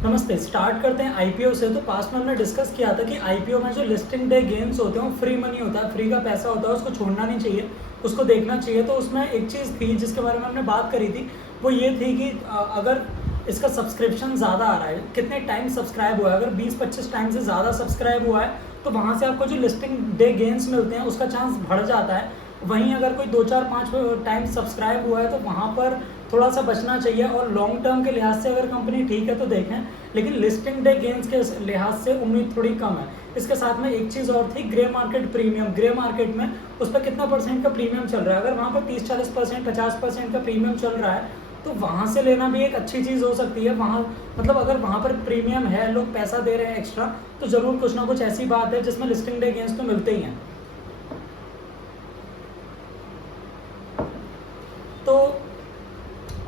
नमस्ते। स्टार्ट करते हैं आईपीओ से। तो पास्ट में हमने डिस्कस किया था कि आईपीओ में जो लिस्टिंग डे गेन्स होते हैं वो फ्री मनी होता है, फ्री का पैसा होता है, उसको छोड़ना नहीं चाहिए, उसको देखना चाहिए। तो उसमें एक चीज़ थी जिसके बारे में हमने बात करी थी, वो ये थी कि अगर इसका सब्सक्रिप्शन ज़्यादा आ रहा है, कितने टाइम सब्सक्राइब हुआ है, अगर 20-25 टाइम से ज़्यादा सब्सक्राइब हुआ है तो वहाँ से आपको जो लिस्टिंग डे गेन्स मिलते हैं उसका चांस बढ़ जाता है। वहीं अगर कोई 2-4-5 टाइम सब्सक्राइब हुआ है तो वहाँ पर थोड़ा सा बचना चाहिए, और लॉन्ग टर्म के लिहाज से अगर कंपनी ठीक है तो देखें, लेकिन लिस्टिंग डे गेन्स के लिहाज से उम्मीद थोड़ी कम है। इसके साथ में एक चीज़ और थी, grey market premium. Grey market में उस पर कितना परसेंट का प्रीमियम चल रहा है, अगर वहाँ पर 30-40%, 50% का प्रीमियम चल रहा है तो वहाँ से लेना भी एक अच्छी चीज़ हो सकती है। वहाँ मतलब अगर वहाँ पर प्रीमियम है, लोग पैसा दे रहे हैं एक्स्ट्रा, तो ज़रूर कुछ ना कुछ ऐसी बात है जिसमें लिस्टिंग डे गेन्स तो मिलते ही हैं। तो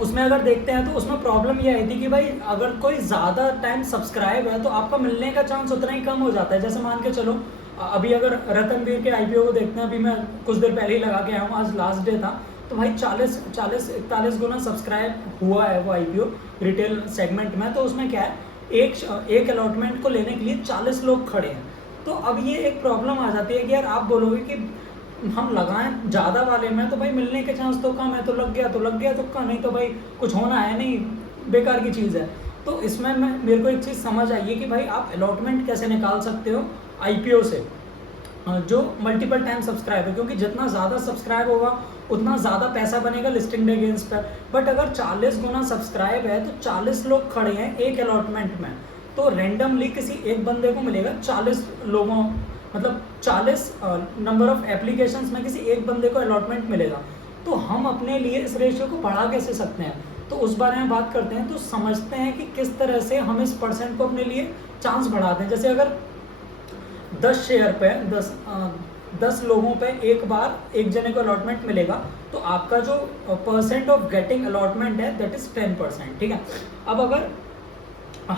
उसमें अगर देखते हैं तो उसमें प्रॉब्लम ये आई थी कि भाई अगर कोई ज़्यादा टाइम सब्सक्राइब है तो आपका मिलने का चांस उतना ही कम हो जाता है। जैसे मान के चलो, अभी अगर रतनवीर के आईपीओ को देखते हैं, अभी मैं कुछ देर पहले ही लगा के आया हूँ, आज लास्ट डे था, तो भाई 40-41 गुना सब्सक्राइब हुआ है वो आईपीओ रिटेल सेगमेंट में। तो उसमें क्या है, एक अलॉटमेंट को लेने के लिए 40 लोग खड़े हैं। तो अब ये एक प्रॉब्लम आ जाती है कि यार आप बोलोगे कि हम लगाएं ज़्यादा वाले में तो भाई मिलने के चांस तो कम है, तो लग गया तुक्का, नहीं तो भाई कुछ होना है नहीं, बेकार की चीज़ है। तो इसमें मेरे को एक चीज़ समझ आई है कि भाई आप अलॉटमेंट कैसे निकाल सकते हो आईपीओ से जो मल्टीपल टाइम सब्सक्राइब है, क्योंकि जितना ज़्यादा सब्सक्राइब होगा उतना ज़्यादा पैसा बनेगा लिस्टिंग डे गेन्स पर। बट अगर 40 गुना सब्सक्राइब है तो 40 लोग खड़े हैं एक अलॉटमेंट में, तो रेंडमली किसी एक बंदे को मिलेगा 40 लोगों, मतलब 40 नंबर ऑफ एप्लीकेशंस में किसी एक बंदे को अलॉटमेंट मिलेगा। तो हम अपने लिए इस रेशियो को बढ़ा कैसे सकते हैं, तो उस बारे में बात करते हैं। तो समझते हैं कि किस तरह से हम इस परसेंट को अपने लिए चांस बढ़ाते हैं। जैसे अगर 10 शेयर पे 10 लोगों पे एक बार एक जने को अलॉटमेंट मिलेगा, तो आपका जो परसेंट ऑफ गेटिंग अलॉटमेंट है दैट इज 10%। ठीक है, अब अगर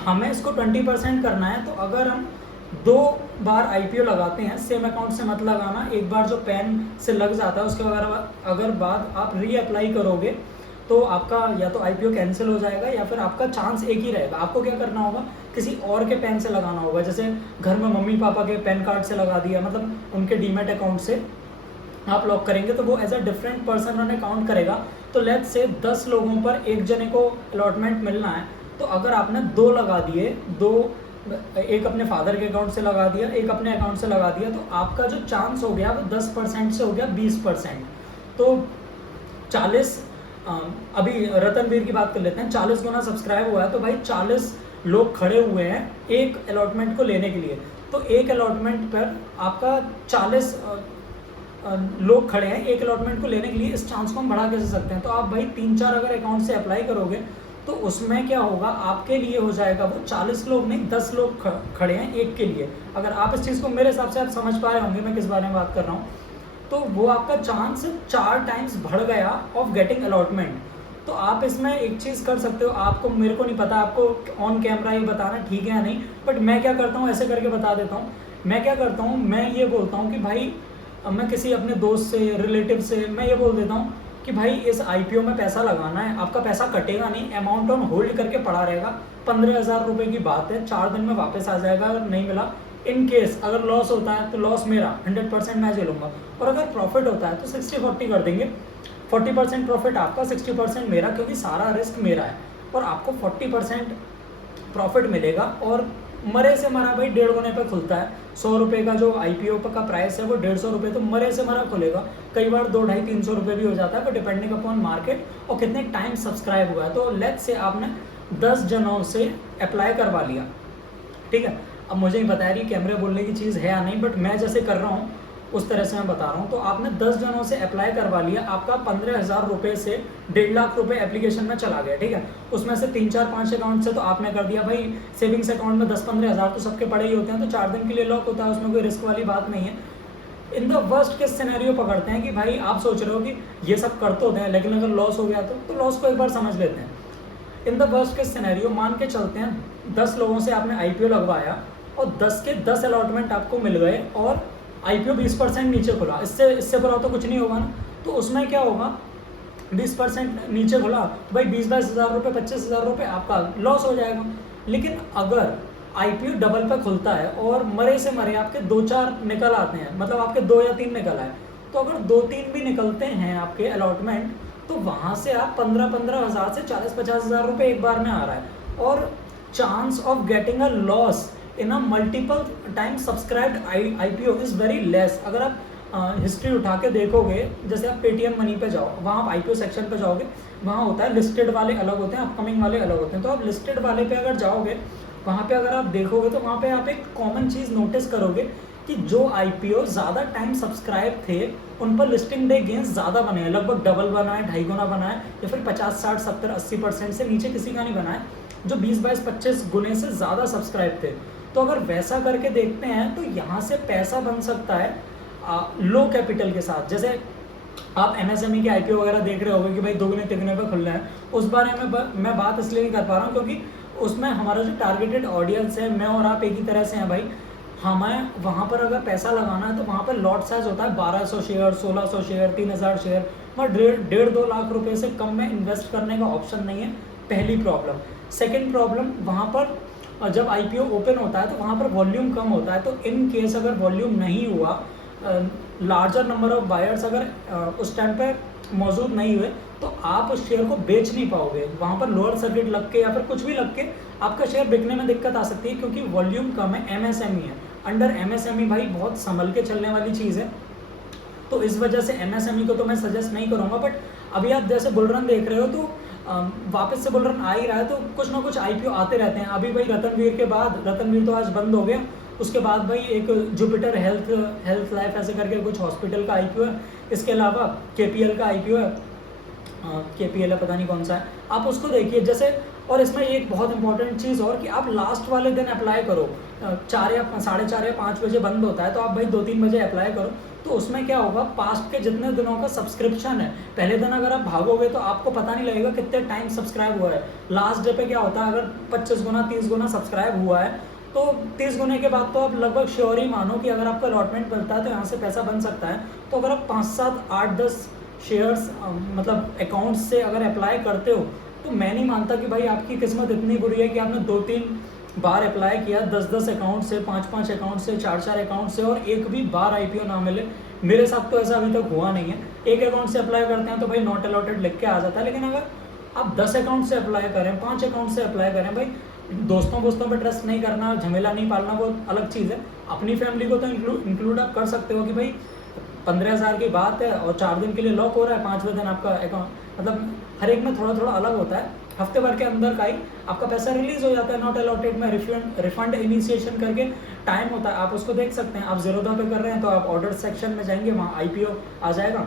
हमें इसको 20% करना है, तो अगर हम 2 बार आईपीओ लगाते हैं, सेम अकाउंट से मत लगाना, एक बार जो पैन से लग जाता है उसके अगर बाद आप रीअप्लाई करोगे तो आपका या तो आईपीओ कैंसिल हो जाएगा या फिर आपका चांस एक ही रहेगा। आपको क्या करना होगा, किसी और के पैन से लगाना होगा। जैसे घर में मम्मी पापा के पैन कार्ड से लगा दिया, मतलब उनके डीमैट अकाउंट से आप लॉक करेंगे तो वो एज अ डिफरेंट पर्सन उन्हें काउंट करेगा। तो लेट्स से 10 लोगों पर एक जने को अलॉटमेंट मिलना है, तो अगर आपने 2 लगा दिए, एक अपने फादर के अकाउंट से लगा दिया, एक अपने अकाउंट से लगा दिया, तो आपका जो चांस हो गया वो 10% से हो गया 20%। तो 40 अभी रतनवीर की बात कर लेते हैं, 40 गुना सब्सक्राइब हुआ है, तो भाई 40 लोग खड़े हुए हैं एक अलॉटमेंट को लेने के लिए। तो एक अलॉटमेंट पर आपका 40 लोग खड़े हैं एक अलॉटमेंट को लेने के लिए, इस चांस को हम बढ़ा कैसे सकते हैं। तो आप भाई 3-4 अगर अकाउंट से अप्लाई करोगे तो उसमें क्या होगा, आपके लिए हो जाएगा वो 40 लोग नहीं 10 लोग खड़े हैं एक के लिए। अगर आप इस चीज़ को मेरे हिसाब से आप समझ पा रहे होंगे मैं किस बारे में बात कर रहा हूँ, तो वो आपका चांस 4 टाइम्स बढ़ गया ऑफ गेटिंग अलॉटमेंट। तो आप इसमें एक चीज़ कर सकते हो, आपको, मेरे को नहीं पता आपको ऑन कैमरा ये बताना ठीक है या नहीं, बट मैं क्या करता हूँ ऐसे करके बता देता हूँ। मैं क्या करता हूँ, मैं ये बोलता हूँ कि भाई मैं किसी अपने दोस्त से, रिलेटिव से मैं ये बोल देता हूँ कि भाई इस आईपीओ में पैसा लगाना है, आपका पैसा कटेगा नहीं, अमाउंट ऑन होल्ड करके पड़ा रहेगा। 15,000 रुपये की बात है, 4 दिन में वापस आ जाएगा। अगर नहीं मिला, इन केस अगर लॉस होता है तो लॉस मेरा 100% मैं झेलूंगा, और अगर प्रॉफिट होता है तो 60-40 कर देंगे। 40% प्रॉफिट आपका, 60% मेरा, क्योंकि सारा रिस्क मेरा है। और आपको 40% प्रॉफिट मिलेगा, और मरे से मरा भाई 1.5 गुने पे खुलता है। 100 रुपये का जो आईपीओ का प्राइस है वो 150 रुपये, तो मरे से मरा खुलेगा। कई बार 200-250-300 रुपये भी हो जाता है, पर डिपेंडिंग अपॉन मार्केट और कितने टाइम सब्सक्राइब हुआ है। तो लेट्स से आपने 10 जनों से अप्लाई करवा लिया, ठीक है। अब मुझे नहीं पता यार कैमरे बोलने की चीज़ है या नहीं, बट मैं जैसे कर रहा हूँ उस तरह से मैं बता रहा हूँ। तो आपने 10 जनों से अप्लाई करवा लिया, आपका 15,000 रुपये से 1.5 लाख रुपये एप्लीकेशन में चला गया, ठीक है। उसमें से 3-4-5 अकाउंट से तो आपने कर दिया भाई, सेविंग्स अकाउंट में 10-15 हज़ार तो सबके पड़े ही होते हैं, तो 4 दिन के लिए लॉक होता है, उसमें कोई रिस्क वाली बात नहीं है। In the worst case scenario पकड़ते हैं कि भाई आप सोच रहे हो कि ये सब कर तो होते हैं, लेकिन अगर लॉस हो गया तो लॉस को एक बार समझ लेते हैं। In the worst case scenario मान के चलते हैं 10 लोगों से आपने आईपीओ लगवाया और 10 के 10 अलॉटमेंट आपको मिल गए, और आईपीओ 20% नीचे खुला, इससे बुरा तो कुछ नहीं होगा ना। तो उसमें क्या होगा, 20% नीचे खुला तो भाई 20-22 हज़ार रुपये, 25 हज़ार रुपये आपका लॉस हो जाएगा। लेकिन अगर आईपीओ डबल पे खुलता है और मरे से मरे आपके 2-4 निकल आते हैं, मतलब आपके 2 या 3 निकल आए, तो अगर 2-3 भी निकलते हैं आपके अलॉटमेंट, तो वहाँ से आप 15-15 हज़ार से 40-50 हज़ार रुपये एक बार में आ रहा है। और chance of getting a loss in a multiple time subscribed IPO is very less. अगर आप हिस्ट्री उठा के देखोगे, जैसे आप पेटीएम मनी पे जाओ, वहाँ आप आईपीओ सेक्शन पे जाओगे, वहाँ होता है लिस्टेड वाले अलग होते हैं, अपकमिंग वाले अलग होते हैं। तो आप लिस्टेड वाले पे अगर जाओगे, वहाँ पे अगर आप देखोगे तो वहाँ पे आप एक कॉमन चीज़ नोटिस करोगे कि जो आईपीओ ज़्यादा टाइम सब्सक्राइब थे उन पर लिस्टिंग डे गेंस ज़्यादा बने हैं, लगभग डबल बना है, 2.5 गुना बना है, या फिर 50, 60, 70, 80% से नीचे किसी का नहीं बना है, जो 20, 22, 25 गुने से ज़्यादा सब्सक्राइब थे। तो अगर वैसा करके देखते हैं तो यहाँ से पैसा बन सकता है लो कैपिटल के साथ। जैसे आप एमएसएमई के आईपीओ वगैरह देख रहे होंगे कि भाई 2 गुने 3 गुने पे खुल रहे हैं, उस बारे में मैं बात इसलिए नहीं कर पा रहा हूँ क्योंकि उसमें हमारा जो टारगेटेड ऑडियंस है, मैं और आप एक ही तरह से हैं भाई। हमें वहाँ पर अगर पैसा लगाना है तो वहाँ पर लॉट साइज होता है 1200 शेयर, 1600 शेयर, 3000 शेयर, और 1.5-2 लाख रुपए से कम में इन्वेस्ट करने का ऑप्शन नहीं है, पहली प्रॉब्लम। सेकेंड प्रॉब्लम, वहाँ पर जब आईपीओ ओपन होता है तो वहाँ पर वॉल्यूम कम होता है, तो इन केस अगर वॉल्यूम नहीं हुआ, लार्जर नंबर ऑफ बायर्स अगर उस टाइम पे मौजूद नहीं हुए, तो आप उस शेयर को बेच नहीं पाओगे। वहाँ पर लोअर सर्किट लग के या फिर कुछ भी लग के आपका शेयर बिकने में दिक्कत आ सकती है, क्योंकि वॉल्यूम कम है, एमएसएमई है। अंडर एमएसएमई भाई बहुत संभल के चलने वाली चीज़ है, तो इस वजह से एमएसएमई को तो मैं सजेस्ट नहीं करूँगा। बट अभी आप जैसे बुल रन देख रहे हो, तो वापस से बुल रन आ ही रहा है, तो कुछ ना कुछ आईपीओ आते रहते हैं। अभी भाई रतनवीर के बाद, रतनवीर तो आज बंद हो गया, उसके बाद भाई एक जुपिटर हेल्थ लाइफ ऐसे करके कुछ हॉस्पिटल का आईपीओ है, इसके अलावा केपीएल का आईपीओ है, केपीएल है पता नहीं कौन सा है, आप उसको देखिए। जैसे और इसमें एक बहुत इंपॉर्टेंट चीज़ और कि आप लास्ट वाले दिन अप्लाई करो, 4 या 4:30 या 5 बजे बंद होता है, तो आप भाई 2-3 बजे अप्लाई करो। तो उसमें क्या होगा, पास्ट के जितने दिनों का सब्सक्रिप्शन है, पहले दिन अगर आप भागोगे तो आपको पता नहीं लगेगा कितने टाइम सब्सक्राइब हुआ है। लास्ट डे पे क्या होता है, अगर 25 गुना 30 गुना सब्सक्राइब हुआ है, तो 30 गुने के बाद तो आप लगभग श्योर ही मानो कि अगर आपका अलॉटमेंट मिलता है तो यहाँ से पैसा बन सकता है। तो अगर आप 5, 7, 8, 10 शेयर्स मतलब अकाउंट्स से अगर अप्लाई करते हो, तो मैं नहीं मानता कि भाई आपकी किस्मत इतनी बुरी है कि आपने 2-3 बार अप्लाई किया, 10-10 अकाउंट से, 5-5 अकाउंट से, 4-4 अकाउंट से, और एक भी बार आईपीओ ना मिले। मेरे साथ तो ऐसा अभी तक हुआ नहीं है। एक अकाउंट से अप्लाई करते हैं तो भाई नॉट अलॉटेड लिख के आ जाता है, लेकिन अगर आप 10 अकाउंट से अप्लाई करें, 5 अकाउंट से अप्लाई करें, भाई दोस्तों पे ट्रस्ट नहीं करना, झमेला नहीं पालना, वो अलग चीज़ है। अपनी फैमिली को तो इंक्लूड आप कर सकते हो कि भाई 15,000 की बात है और 4 दिन के लिए लॉक हो रहा है, 5वें दिन आपका अकाउंट, मतलब हर एक में थोड़ा थोड़ा अलग होता है। हफ्ते भर के अंदर का ही आपका पैसा रिलीज हो जाता है। नॉट अलॉटेड में रिफंड इनिशिएशन करके टाइम होता है, आप उसको देख सकते हैं। आप ज़ीरोधा पे कर रहे हैं तो आप ऑर्डर सेक्शन में जाएंगे, वहाँ आईपीओ आ जाएगा,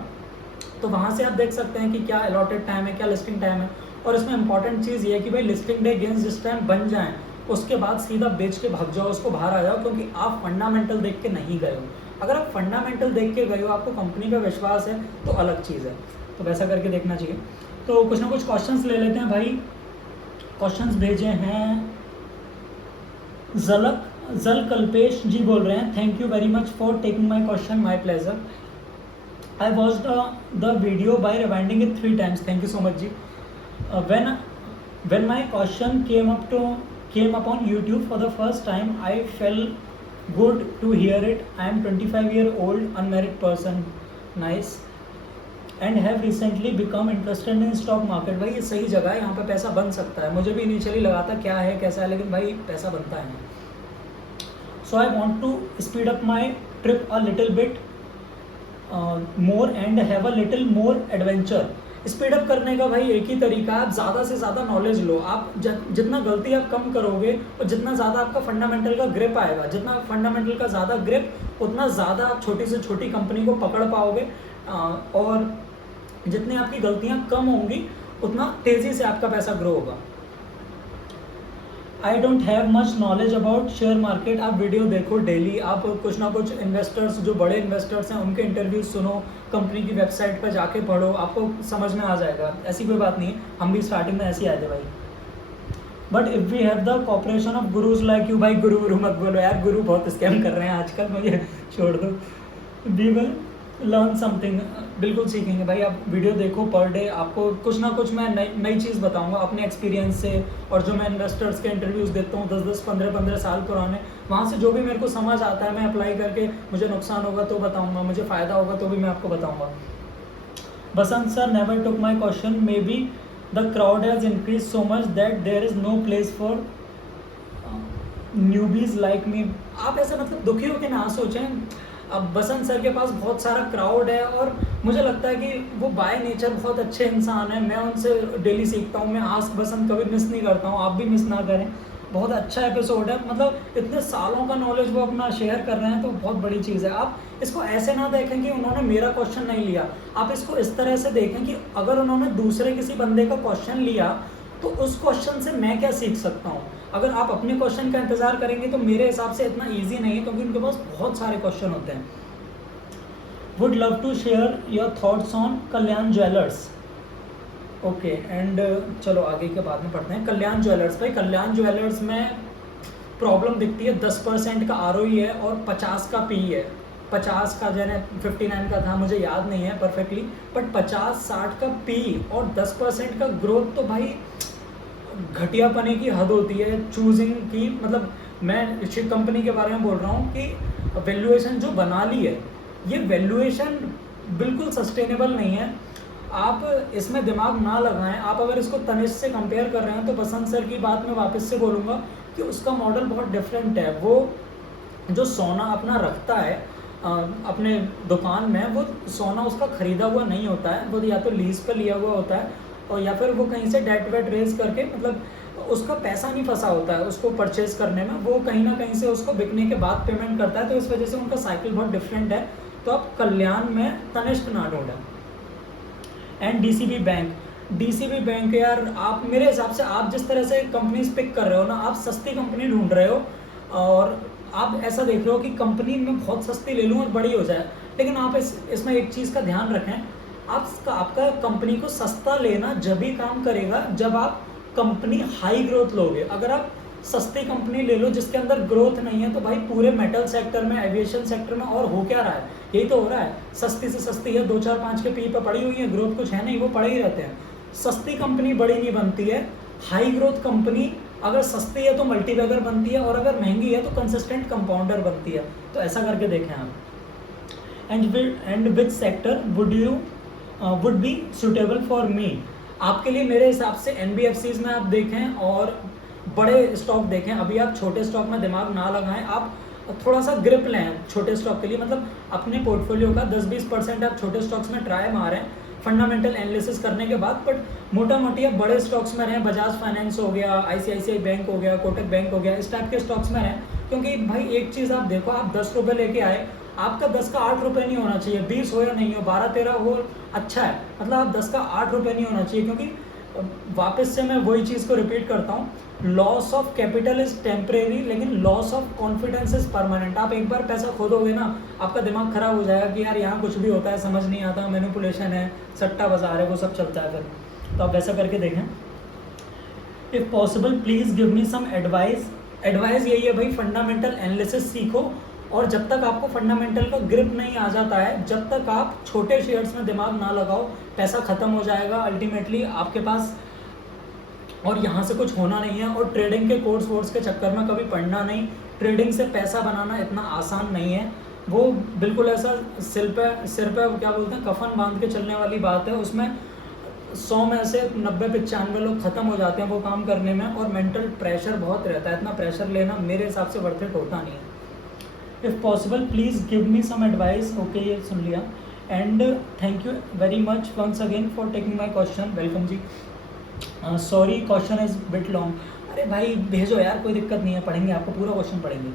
तो वहाँ से आप देख सकते हैं कि क्या अलॉटेड टाइम है, क्या लिस्टिंग टाइम है। और इसमें इंपॉर्टेंट चीज़ ये है कि भाई लिस्टिंग डे गेंस जिस टाइम बन जाएँ, उसके बाद सीधा बेच के भाग जाओ, उसको बाहर आ जाओ, क्योंकि आप फंडामेंटल देख के नहीं गए हो। अगर आप फंडामेंटल देख के गए हो, आपको कंपनी का विश्वास है, तो अलग चीज़ है, तो वैसा करके देखना चाहिए। तो कुछ ना कुछ क्वेश्चंस ले लेते हैं भाई। क्वेश्चंस भेजे हैं, जल कल्पेश जी बोल रहे हैं, thank you very much for taking my question, my pleasure. I watch the video by rewinding it 3 times, thank you so much ji. when my question came up on YouTube for the first time, I felt good to hear it. I am 25-year-old unmarried person, nice, and have recently become interested in stock market। भाई ये सही जगह है, यहाँ पे पैसा बन सकता है। मुझे भी इनिशियली लगा था क्या है कैसा है, लेकिन भाई पैसा बनता है। So I want to speed up my trip a little bit more and have a little more adventure। Speed up करने का भाई एक ही तरीका है, आप ज़्यादा से ज़्यादा नॉलेज लो। आप जितना गलती आप कम करोगे और जितना ज़्यादा आपका फंडामेंटल का ग्रिप आएगा, जितना फंडामेंटल का ज़्यादा ग्रिप, उतना ज़्यादा आप छोटी से छोटी कंपनी को पकड़ पाओगे, और जितनी आपकी गलतियाँ कम होंगी उतना तेज़ी से आपका पैसा ग्रो होगा। I don't have much knowledge about share market. आप वीडियो देखो डेली, आप कुछ ना कुछ इन्वेस्टर्स, जो बड़े इन्वेस्टर्स हैं उनके इंटरव्यू सुनो, कंपनी की वेबसाइट पर जाके पढ़ो, आपको समझ में आ जाएगा। ऐसी कोई बात नहीं है, हम भी स्टार्टिंग में ऐसे ही आए थे भाई। But if we have the cooperation of gurus like you, भाई गुरु मत बोलो यार, गुरु बहुत स्कैम कर रहे हैं आजकल, मुझे छोड़ दो। वी विल लर्न समथिंग, बिल्कुल सीखेंगे भाई। आप वीडियो देखो पर डे, आपको कुछ ना कुछ मैं नई नई चीज़ बताऊंगा अपने एक्सपीरियंस से। और जो मैं इन्वेस्टर्स के इंटरव्यूज़ देता हूँ 10-10 15-15 साल पुराने, वहाँ से जो भी मेरे को समझ आता है मैं अप्लाई करके, मुझे नुकसान होगा तो बताऊंगा, मुझे फ़ायदा होगा तो भी मैं आपको बताऊंगा। Basant sir never took my question, maybe the crowd has increase so much that there is no place for newbies like me. आप ऐसे मतलब दुखी हो के ना सोचें। अब बसंत सर के पास बहुत सारा क्राउड है और मुझे लगता है कि वो बाय नेचर बहुत अच्छे इंसान हैं। मैं उनसे डेली सीखता हूँ। मैं आस्क बसंत कभी मिस नहीं करता हूँ, आप भी मिस ना करें। बहुत अच्छा एपिसोड है, मतलब इतने सालों का नॉलेज वो अपना शेयर कर रहे हैं तो बहुत बड़ी चीज़ है। आप इसको ऐसे ना देखें कि उन्होंने मेरा क्वेश्चन नहीं लिया, आप इसको इस तरह से देखें कि अगर उन्होंने दूसरे किसी बंदे का क्वेश्चन लिया तो उस क्वेश्चन से मैं क्या सीख सकता हूँ। अगर आप अपने क्वेश्चन का इंतजार करेंगे तो मेरे हिसाब से इतना ईजी नहीं है, क्योंकि उनके पास बहुत सारे क्वेश्चन होते हैं। Would love to share your thoughts on Kalyan Jewellers. Okay and चलो आगे के बाद में पढ़ते हैं। कल्याण ज्वेलर्स, भाई कल्याण ज्वेलर्स में प्रॉब्लम दिखती है 10% का ROE है और 50 का PE है। 50 का जो है 59 का था, मुझे याद नहीं है परफेक्टली, बट 50-60 का PE और 10% का ग्रोथ, तो भाई घटियापने की हद होती है चूजिंग की। मतलब मैं इस कंपनी के बारे में बोल रहा हूँ कि वैल्यूएशन जो बना ली है, ये वैल्यूएशन बिल्कुल सस्टेनेबल नहीं है। आप इसमें दिमाग ना लगाएं। आप अगर इसको तनिष्क से कंपेयर कर रहे हैं तो बसंत सर की बात मैं वापस से बोलूँगा कि उसका मॉडल बहुत डिफरेंट है। वो जो सोना अपना रखता है अपने दुकान में, वो सोना उसका खरीदा हुआ नहीं होता है, वो या तो लीज पर लिया हुआ होता है और या फिर वो कहीं से डेट वेट रेज करके, मतलब उसका पैसा नहीं फंसा होता है उसको परचेज करने में, वो कहीं ना कहीं से उसको बिकने के बाद पेमेंट करता है। तो इस वजह से उनका साइकिल बहुत डिफरेंट है। तो आप कल्याण में तनिष्क ना ढूंढें। एंड DCB बैंक यार, आप मेरे हिसाब से आप जिस तरह से कंपनीज पिक कर रहे हो ना, आप सस्ती कंपनी ढूंढ रहे हो और आप ऐसा देख रहे हो कि कंपनी में बहुत सस्ती ले लूँ और बड़ी हो जाए। लेकिन आप इसमें एक चीज़ का ध्यान रखें, आपका कंपनी को सस्ता लेना जब भी काम करेगा जब आप कंपनी हाई ग्रोथ लोगे। अगर आप सस्ती कंपनी ले लो जिसके अंदर ग्रोथ नहीं है, तो भाई पूरे मेटल सेक्टर में, एविएशन सेक्टर में और हो क्या रहा है, यही तो हो रहा है। सस्ती से सस्ती है, 2-4-5 के PE पे पड़ी हुई है, ग्रोथ कुछ है नहीं, वो पड़े ही रहते हैं। सस्ती कंपनी बड़ी नहीं बनती है। हाई ग्रोथ कंपनी अगर सस्ती है तो मल्टीबैगर बनती है, और अगर महंगी है तो कंसिस्टेंट कंपाउंडर बनती है। तो ऐसा करके देखें आप। And which sector would be suitable for me. आपके लिए मेरे हिसाब से NBFCs में आप देखें और बड़े स्टॉक देखें। अभी आप छोटे स्टॉक में दिमाग ना लगाएं, आप थोड़ा सा ग्रिप लें छोटे स्टॉक के लिए। मतलब अपने पोर्टफोलियो का 10-20% आप छोटे स्टॉक्स में ट्राई मारें फंडामेंटल एनालिसिस करने के बाद। बट मोटा मोटी आप बड़े स्टॉक्स में रहें, बजाज फाइनेंस हो गया, ICICI बैंक हो गया, कोटक बैंक हो गया, इस टाइप के स्टॉक्स में रहें। क्योंकि भाई एक चीज़ आप देखो, आप 10 रुपये लेके आए, आपका 10 का 8 रुपये नहीं होना चाहिए, 20 हो या नहीं हो, 12-13 हो, अच्छा है। मतलब आप 10 का 8 रुपये नहीं होना चाहिए। क्योंकि वापस से मैं वही चीज़ को रिपीट करता हूँ, loss of capital is temporary लेकिन loss of confidence is permanent. आप एक बार पैसा खो दोगे ना, आपका दिमाग खराब हो जाएगा कि यार यहाँ कुछ भी होता है, समझ नहीं आता, मैनिपुलेशन है, सट्टा बाजार है, वो सब चलता है फिर। तो आप वैसा करके देखें। If possible please give me some advice. Advice यही है भाई, फंडामेंटल एनालिसिस सीखो। और जब तक आपको फंडामेंटल का ग्रिप नहीं आ जाता है, जब तक आप छोटे शेयर्स में दिमाग ना लगाओ, पैसा ख़त्म हो जाएगा अल्टीमेटली आपके पास, और यहाँ से कुछ होना नहीं है। और ट्रेडिंग के कोर्स वोर्स के चक्कर में कभी पढ़ना नहीं। ट्रेडिंग से पैसा बनाना इतना आसान नहीं है। वो बिल्कुल ऐसा सिर पे क्या बोलते हैं, कफन बांध के चलने वाली बात है। उसमें 100 में से 90-95 लोग ख़त्म हो जाते हैं वो काम करने में, और मेंटल प्रेशर बहुत रहता है। इतना प्रेशर लेना मेरे हिसाब से वर्थ इट होता नहीं है। If possible please give me some advice. Okay, ये सुन लिया। And thank you very much once again for taking my question. Welcome जी। Sorry question is bit long. अरे भाई भेजो यार, कोई दिक्कत नहीं है, पढ़ेंगे, आपको पूरा क्वेश्चन पढ़ेंगे।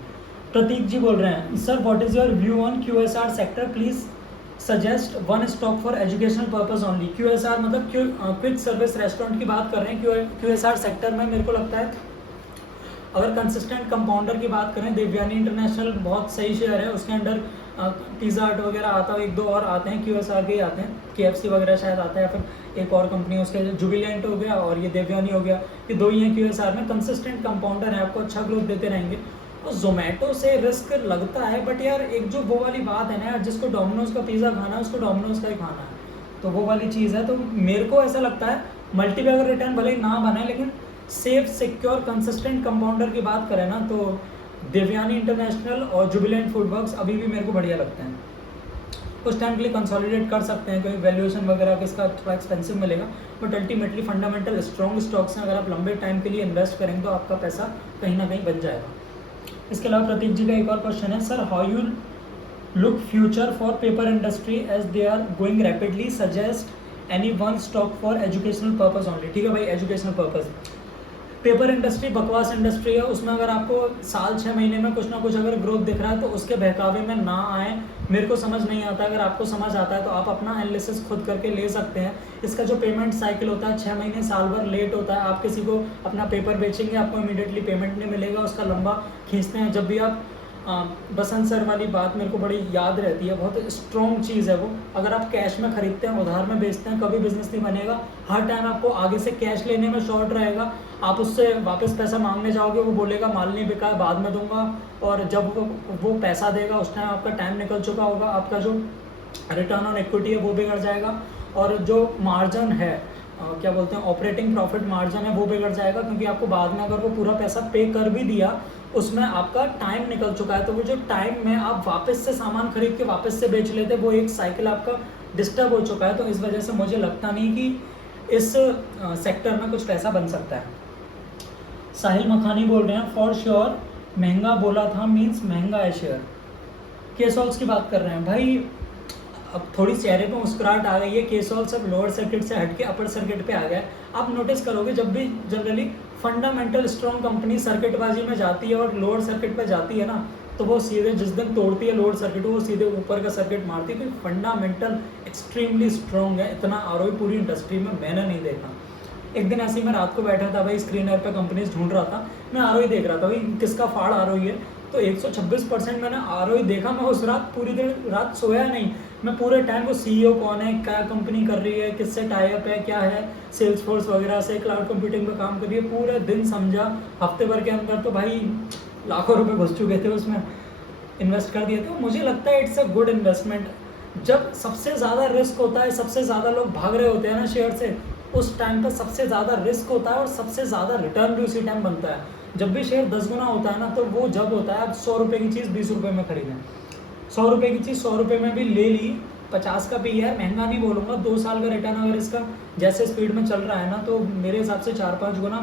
प्रतीक जी बोल रहे हैं, sir what is your view on QSR sector, please suggest one stock for educational purpose only. QSR मतलब क्विक सर्विस रेस्टोरेंट की बात कर रहे हैं। QSR सेक्टर में मेरे को लगता है अगर कंसिस्टेंट कंपाउंडर की बात करें, देवयानी इंटरनेशनल बहुत सही शेयर है, उसके अंडर पिज़्ज़ा हट वगैरह आता है, 1-2 और आते हैं QSR के ही आते हैं, KFC वगैरह शायद आता है, या फिर एक और कंपनी है उसके, जुबिलेंट हो गया और ये देवयानी हो गया, ये 2 ही हैं QSR में। कंसिस्टेंट कंपाउंडर है, आपको अच्छा ग्रोथ देते रहेंगे। और जोमेटो से रिस्क लगता है, बट यार एक जो वो वाली बात है ना यार, जिसको डोमिनोज का पिज़्ज़ा खाना है उसको डोमिनोज का ही खाना है, तो वो वाली चीज़ है। तो मेरे को ऐसा लगता है मल्टीबैगर रिटर्न भले ही ना बने, लेकिन सेफ सिक्योर कंसिस्टेंट कंपाउंडर की बात करें ना, तो देवयानी इंटरनेशनल और जुबिलेंट फूड वर्क्स अभी भी मेरे को बढ़िया लगते हैं। कुछ टाइम के लिए कंसोलिडेट कर सकते हैं, कोई वैल्यूएशन वगैरह किसका थोड़ा एक्सपेंसिव मिलेगा, but ultimately fundamental strong stocks हैं, अगर आप लंबे टाइम के लिए इन्वेस्ट करेंगे तो आपका पैसा कहीं ना कहीं बच जाएगा। इसके अलावा प्रतीक जी का एक और क्वेश्चन है, sir how you look future for paper industry as they are going rapidly, suggest any one stock for educational purpose only. ठीक है भाई, एजुकेशनल पर्पज। पेपर इंडस्ट्री बकवास इंडस्ट्री है, उसमें अगर आपको साल 6 महीने में कुछ ना कुछ अगर ग्रोथ दिख रहा है तो उसके बहकावे में ना आए, मेरे को समझ नहीं आता। अगर आपको समझ आता है तो आप अपना एनालिसिस खुद करके ले सकते हैं। इसका जो पेमेंट साइकिल होता है 6 महीने साल भर लेट होता है। आप किसी को अपना पेपर बेचेंगे, आपको इमीडिएटली पेमेंट नहीं मिलेगा, उसका लंबा खींचते हैं। जब भी आप बसंत सर वाली बात मेरे को बड़ी याद रहती है, बहुत स्ट्रॉन्ग चीज़ है वो। अगर आप कैश में खरीदते हैं, उधार में बेचते हैं, कभी बिजनेस नहीं बनेगा। हर टाइम आपको आगे से कैश लेने में शॉर्ट रहेगा। आप उससे वापस पैसा मांगने जाओगे, वो बोलेगा माल नहीं बिका है, बाद में दूंगा, और जब वो पैसा देगा उस टाइम आपका टाइम निकल चुका होगा, आपका जो रिटर्न ऑन इक्विटी है वो बिगड़ जाएगा, और जो मार्जिन है क्या बोलते हैं ऑपरेटिंग प्रॉफिट मार्जिन है वो बिगड़ जाएगा, क्योंकि आपको बाद में अगर वो पूरा पैसा पे कर भी दिया उसमें आपका टाइम निकल चुका है। तो वो जो टाइम में आप वापस से सामान खरीद के वापस से बेच लेते, वो एक साइकिल आपका डिस्टर्ब हो चुका है। तो इस वजह से मुझे लगता नहीं कि इस सेक्टर में कुछ पैसा बन सकता है। साहिल मखानी बोल रहे हैं, फॉर श्योर महंगा बोला था मीन्स महंगा है शेयर। केसॉल्स की बात कर रहे हैं भाई, अब थोड़ी चेहरे पे मुस्कुराहट आ गई है। केसॉल सब लोअर सर्किट से हटके अपर सर्किट पे आ गया है। आप नोटिस करोगे जब भी जनरली फंडामेंटल स्ट्रॉन्ग कंपनी सर्किटबाजी में जाती है और लोअर सर्किट पे जाती है ना, तो वो सीधे जिस दिन तोड़ती है लोअर सर्किट वो सीधे ऊपर का सर्किट मारती है, क्योंकि फंडामेंटल एक्सट्रीमली स्ट्रॉन्ग है। इतना आरओई पूरी इंडस्ट्री में मैंने नहीं देखा। एक दिन ऐसे ही मैं रात को बैठा था भाई, स्क्रीनर पे कंपनीज ढूंढ रहा था, मैं आरओई देख रहा था भाई किसका फाड़ आरओई है, तो 126% मैंने आरओई देखा। मैं उस रात पूरी देर रात सोया नहीं, मैं पूरे टाइम वो सीईओ कौन है, क्या कंपनी कर रही है, किससे टाई अप है, क्या है, सेल्स फोर्स वगैरह से क्लाउड कंप्यूटिंग पे काम कर रही है, पूरे दिन समझा। हफ्ते भर के अंदर तो भाई लाखों रुपए घुस चुके थे उसमें, इन्वेस्ट कर दिए थे। मुझे लगता है इट्स अ गुड इन्वेस्टमेंट। जब सबसे ज़्यादा रिस्क होता है, सबसे ज़्यादा लोग भाग रहे होते हैं ना शेयर से, उस टाइम पर सबसे ज़्यादा रिस्क होता है और सबसे ज़्यादा रिटर्न भी उसी टाइम बनता है। जब भी शेयर 10 गुना होता है ना, तो वो जब होता है आप 100 रुपये की चीज़ 20 रुपये में खरीदें। 100 रुपये की चीज़ 100 रुपये में भी ले ली, 50 का भी है, महंगा नहीं बोलूँगा। 2 साल का रिटर्न अगर इसका जैसे स्पीड में चल रहा है ना, तो मेरे हिसाब से 4-5 गुना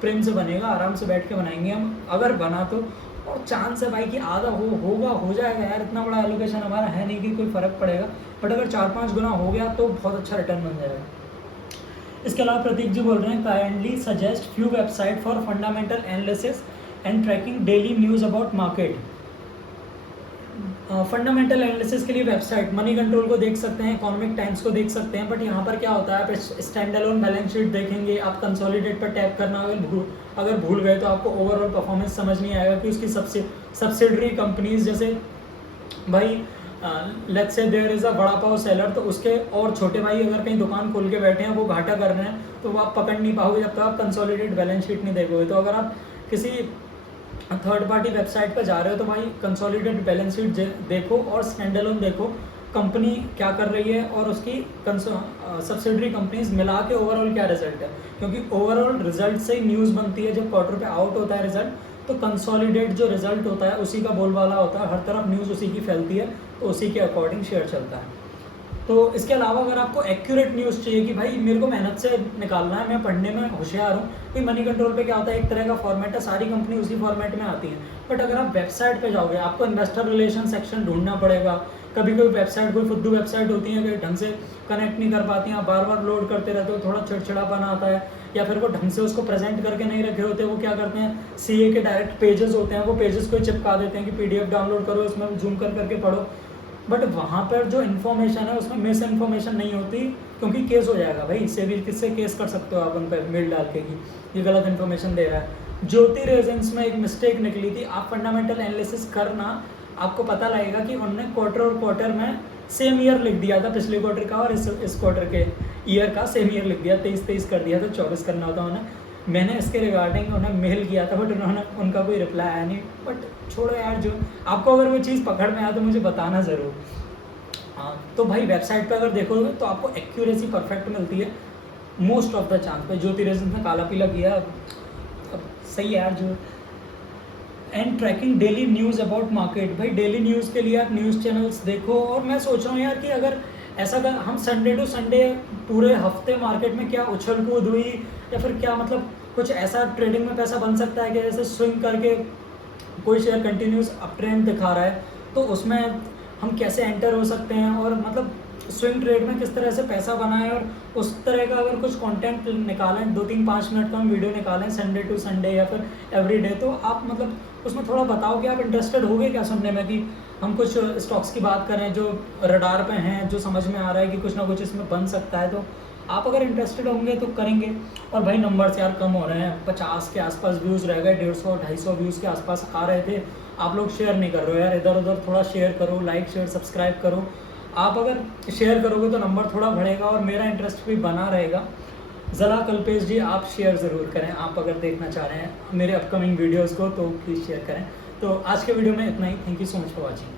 प्रेम से बनेगा। आराम से बैठ के बनाएंगे हम, अगर बना तो। और चांस है भाई कि आधा होगा, हो जाएगा यार। इतना बड़ा एलोकेशन हमारा है नहीं कि कोई फ़र्क पड़ेगा, बट अगर 4-5 गुना हो गया तो बहुत अच्छा रिटर्न बन जाएगा। इसके अलावा प्रतीक जी बोल रहे हैं, kindly suggest few website for fundamental analysis and tracking daily news about market. Fundamental analysis के लिए वेबसाइट मनी कंट्रोल को देख सकते हैं, इकोनॉमिक टाइम्स को देख सकते हैं, बट यहाँ पर क्या होता है, आप स्टैंड अलोन बैलेंस शीट देखेंगे, आप कंसोलिडेट पर टैप करना अगर भूल गए तो आपको ओवरऑल परफॉर्मेंस समझ नहीं आएगा कि उसकी सब्सिडरी कंपनीज, जैसे भाई let's say there is a vada pav seller, तो उसके और छोटे भाई अगर कहीं दुकान खोल के बैठे हैं, वो घाटा कर रहे हैं, तो वो आप पकड़ नहीं पाओगे जब तक आप कंसोलिडेट बैलेंस शीट नहीं देखोगे। तो अगर आप किसी थर्ड पार्टी वेबसाइट पर जा रहे हो तो भाई कंसोलिडेट बैलेंस शीट देखो और स्टैंड अलोन देखो, कंपनी क्या कर रही है और उसकी सब्सिडरी कंपनीज मिला के ओवरऑल क्या रिजल्ट है, क्योंकि ओवरऑल रिजल्ट से ही न्यूज़ बनती है। जब क्वार्टर पे आउट होता है रिजल्ट, तो कंसोलिडेट जो रिजल्ट होता है उसी का बोलबाला होता है, हर तरफ न्यूज़ उसी की फैलती है, तो उसी के अकॉर्डिंग शेयर चलता है। तो इसके अलावा अगर आपको एक्यूरेट न्यूज़ चाहिए कि भाई मेरे को मेहनत से निकालना है, मैं पढ़ने में होशियार हूँ, कि मनी कंट्रोल पे क्या होता है, एक तरह का फॉर्मेट है, सारी कंपनी उसी फॉर्मेट में आती है। बट अगर आप वेबसाइट पे जाओगे, आपको इन्वेस्टर रिलेशन सेक्शन ढूंढना पड़ेगा। कभी कोई वेबसाइट, कोई फुद्दू वेबसाइट होती है कि ढंग से कनेक्ट नहीं कर पाती हैं, आप बार बार लोड करते रहते हो, थोड़ा चिड़चिड़ापन आता है, या फिर वो ढंग से उसको प्रेजेंट करके नहीं रखे होते। वो क्या करते हैं, सीए के डायरेक्ट पेजेस होते हैं, वो पेजेस को चिपका देते हैं कि पीडीएफ डाउनलोड करो, इसमें जूम कर करके पढ़ो। बट वहाँ पर जो इन्फॉर्मेशन है उसमें मिस इन्फॉर्मेशन नहीं होती, क्योंकि केस हो जाएगा भाई। इससे भी किससे केस कर सकते हो आप उन पर मेल डाल के कि ये गलत इन्फॉर्मेशन दे रहा है। ज्योति रेजेंस में एक मिस्टेक निकली थी, आप फंडामेंटल एनालिसिस करना, आपको पता लगेगा कि उन्होंने क्वार्टर और क्वार्टर में सेम ईयर लिख दिया था, पिछले क्वार्टर का और इस क्वार्टर के ईयर का सेम ईयर लिख दिया, 23 कर दिया था, 24 करना होता उन्हें। मैंने इसके रिगार्डिंग उन्हें मेल किया था, बट उन्होंने उनका कोई रिप्लाई आया नहीं। बट छोड़ो यार, जो आपको अगर वो चीज़ पकड़ में आया तो मुझे बताना ज़रूर। हाँ, तो भाई वेबसाइट पे अगर देखोगे तो आपको एक्यूरेसी परफेक्ट मिलती है मोस्ट ऑफ द चांस पे। ज्योति रेजन ने काला पीला किया, अब सही है यार जो। And tracking daily news about market, भाई डेली न्यूज़ के लिए आप न्यूज़ चैनल्स देखो। और मैं सोच रहा हूँ यार कि अगर ऐसा कर हम संडे टू संडे पूरे हफ्ते मार्केट में क्या उछल कूद हुई, या फिर क्या मतलब कुछ ऐसा ट्रेडिंग में पैसा बन सकता है कि जैसे स्विंग करके कोई शेयर कंटिन्यूस अप ट्रेंड दिखा रहा है तो उसमें हम कैसे एंटर हो सकते हैं, और मतलब स्विंग ट्रेड में किस तरह से पैसा बनाएं, और उस तरह का अगर कुछ कंटेंट निकालें, 2-3-5 मिनट का हम वीडियो निकालें संडे टू संडे या फिर एवरी डे, तो आप मतलब उसमें थोड़ा बताओ कि आप इंटरेस्टेड होगे क्या सुनने में, कि हम कुछ स्टॉक्स की बात करें जो रडार पे हैं, जो समझ में आ रहा है कि कुछ ना कुछ इसमें बन सकता है। तो आप अगर इंटरेस्टेड होंगे तो करेंगे। और भाई नंबर्स यार कम हो रहे हैं, 50 के आसपास व्यूज़ रह गए, 150-250 व्यूज़ के आसपास आ रहे थे। आप लोग शेयर नहीं कर रहे हो यार, इधर उधर थोड़ा शेयर करो, लाइक शेयर सब्सक्राइब करो। आप अगर शेयर करोगे तो नंबर थोड़ा बढ़ेगा और मेरा इंटरेस्ट भी बना रहेगा। ज़रा कल्पेश जी आप शेयर ज़रूर करें, आप अगर देखना चाह रहे हैं मेरे अपकमिंग वीडियोज़ को तो प्लीज़ शेयर करें। तो आज के वीडियो में इतना ही। Thank you so much for watching.